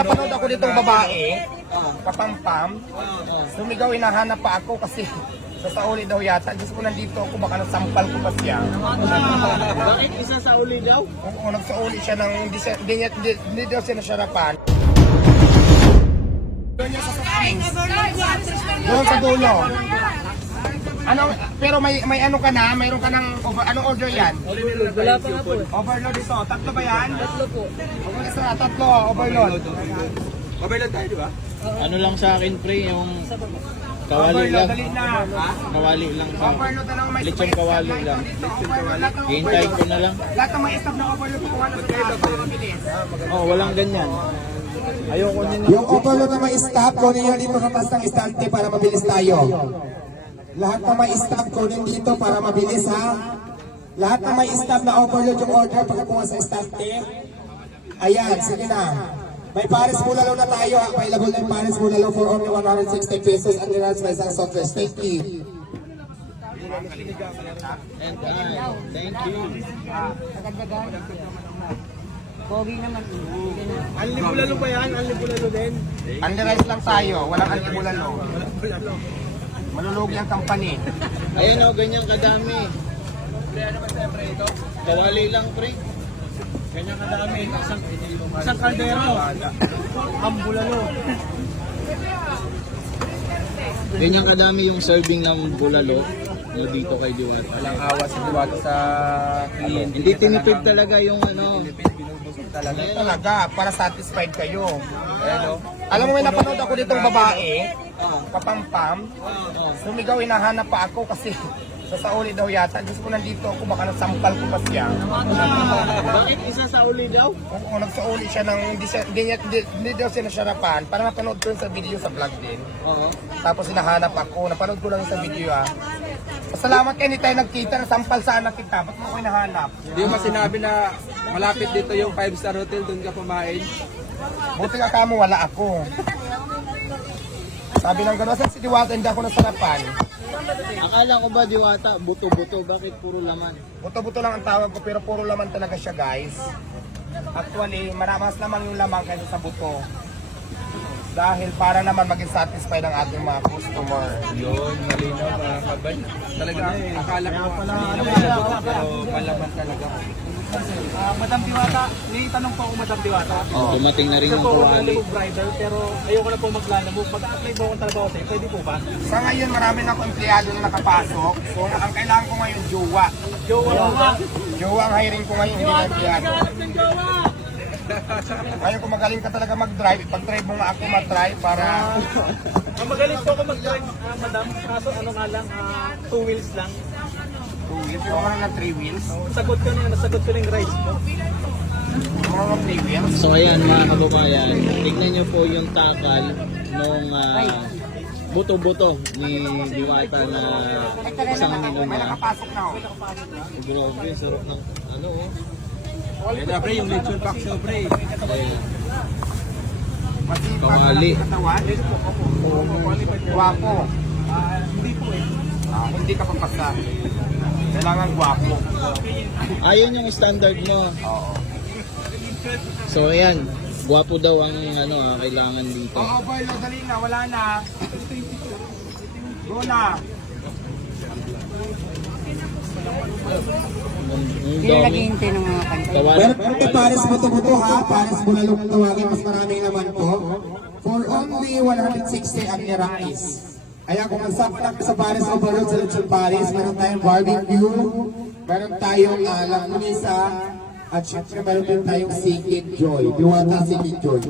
napanood ako ditong babae, kapampam, sumigaw, hinahanap pa ako kasi sa Sauli daw yata. Diyos ko, nandito ako, baka nasampal ko pa siya. Bakit isa sa uli daw? Oo, nagsauli siya ng hindi daw siya nasyarapan. Doon niya sa springs. Doon sa dulo. Ano, pero may ano ka na, mayroon ka ng anong order yan? Wala pa nga po. Overload ito. Tatlo ba yan? Tatlo po. Okay, isa, tatlo, overload. Overload tayo, di ba? Ano lang sa akin, pre, yung kawali Overload, lang. dali na. Kawali lang sa Overload na lang may lechon space. kawali lang. Hihintayin ko na lang. Lahat ng may stop na overload kukuha na sa taas para mabilis. Oh, walang ganyan. Ayoko nyo Yung overload na may stop, kunin nyo dito sa taas ng stante para mabilis tayo. Lahat na may stop, kunin dito para mabilis ha. Lahat na may stop na overload yung order pagkakuha sa stante. Ayan, sige na. May Paris Bulalo na tayo. Available na yung Paris Bulalo for only 160 pesos and the rest by isang soft drinks. Thank you. And thank you. Pogi naman. Anli bulalo pa yan? Anli bulalo din? Underize lang tayo, walang antibulalo. Malulugi ang company. Ayun o, ganyan kadami. Kawali lang, pre. Ganyan kadami. Isang kaldero. Ang bulalo. Ganyan kadami yung serving ng bulalo mo dito kay Diwata. Walang awa si Diwata sa client. Hindi tinipid talaga yung ano. Talaga, para satisfied kayo. Alam mo, may napanood ako ditong babae, kapampam, sumigaw, hinahanap pa ako kasi sa Sauli daw yata. Diyos ko, nandito ako, baka nasampal ko pa siya. Bakit isa sa uli daw? Oo, nagsauli siya ng hindi daw siya nasyarapan. Para napanood ko yun sa video sa vlog din. Tapos hinahanap ako, napanood ko lang sa video Pasalamat kayo, hindi tayo nagkita, nasampal sana kita. Ba't mo ako hinahanap? Hindi mo sinabi na malapit dito yung 5-star hotel, doon ka pumain. Buti ka kamo, wala ako. Sabi ng gano'n, si Diwata, hindi ako nasarapan. Akala ko ba Diwata, buto-buto, bakit puro laman? Buto-buto lang ang tawag ko, pero puro laman talaga siya, guys. Actually, mas lamang yung lamang kaysa sa buto. Dahil para naman maging satisfied ang ating mga customer. Yun, malinaw mga kabay. Talaga, akala ko malinaw pero malaman talaga. Madam Diwata, may tanong po ako Madam Diwata. Dumating na rin Isa yung po ako kawali. Lalamove rider pero ayoko na po maglalamove. Mag-a-apply po akong trabaho sa'yo. Pwede po ba? Sa ngayon, marami na akong empleyado na nakapasok. So, ang kailangan ko ngayon, jowa. Jowa lang ba? Jowa ang hiring ko ngayon, hindi na empleyado. ng jowa! Ngayon, kung magaling ka talaga mag-drive, pag-drive mo nga ako mag-drive para... Magaling po ako mag-drive, Madam. Kaso ano nga lang, 2 wheels lang. 2 wheels, yung mga na 3 wheels. Nasagot ko na yung rides mo. Yung mga 3 wheels. So ayan mga kababayan, tignan nyo po yung takal nung buto-buto ni Diwata na isang mino May niya. nakapasok na ako. Grabe, sarap ng ano oh. Kaya pre, yung lechon pack siya pre. Ayan. Masipag Kawali. ang katawan. Guwapo. Hindi ka papasa. Kailangan guwapo. Ayun yung standard mo. Oo. So ayan, gwapo daw ang kailangan dito. Oo, boy, dali na, wala na. Go na. Ang dami. ng mga kanta? Kawali. Meron kay Paris Buto-Buto ha. Paris Bulalo kung tawagin. Mas maraming naman po. For only 160 ang nirais. Ayan, kung magsapanak sa Paris Overload sa Lechon Paris, meron tayong barbecue, meron tayong langkunisa, at syempre meron din tayong Sikid Joy. Diwata Sikid Joy.